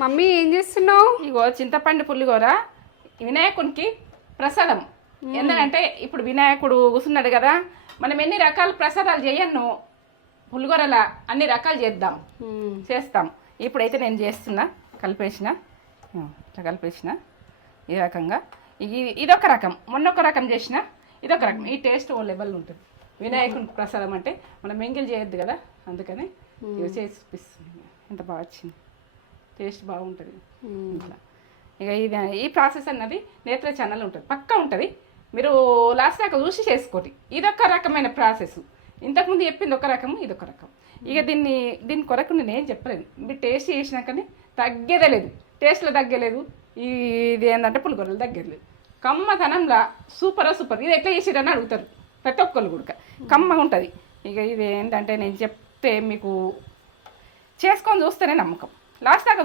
Mummy ఏం చేస్తున్నావు? ఇగో చింతపండు పులిహోర వినాయకునికి ప్రసాదం. ఎందుకంటే ఇప్పుడు వినాయకుడు కూర్చున్నాడు కదా, మనం ఎన్ని రకాల ప్రసాదాలు చేయను పులిహోరలా అన్ని రకాలు చేస్తాం. ఇప్పుడైతే నేను చేస్తున్నా, కలిపేసిన ఇట్లా కలిపేసిన ఈ రకంగా. ఇదొక రకం, మొన్న ఒక రకం చేసిన, ఇదొక రకం. ఈ టేస్ట్ ఓ లెవెల్ ఉంటుంది. వినాయకునికి ప్రసాదం అంటే మనం మెంగిల్ చేయొద్దు కదా, అందుకని ఇవి చేసి చూపిస్తుంది. ఎంత బాగా వచ్చింది, టేస్ట్ బాగుంటుంది ఇట్లా. ఇక ఇది ఈ ప్రాసెస్ అన్నది నేత్ర ఛానల్ ఉంటుంది, పక్కా ఉంటుంది. మీరు లాస్ట్ దాకా చూసి చేసుకోండి. ఇదొక రకమైన ప్రాసెస్. ఇంతకుముందు చెప్పింది ఒక రకం, ఇదొక రకం. ఇక దీని కొరకు నేను ఏం చెప్పలేదు. మీరు టేస్ట్ చేసినాకనే తగ్గేదే లేదు, టేస్ట్లో తగ్గలేదు. ఇది ఏంటంటే పులిగొర్రెలు తగ్గలేదు. కమ్మతనంలా సూపర్. ఇది ఎట్లా చేసిరని అడుగుతారు ప్రతి ఒక్కళ్ళు కూడా. కమ్మగా ఉంటుంది. ఇక ఇది ఏంటంటే నేను చెప్తే మీకు చేసుకొని చూస్తేనే నమ్మకం. లాస్ట్ దాకా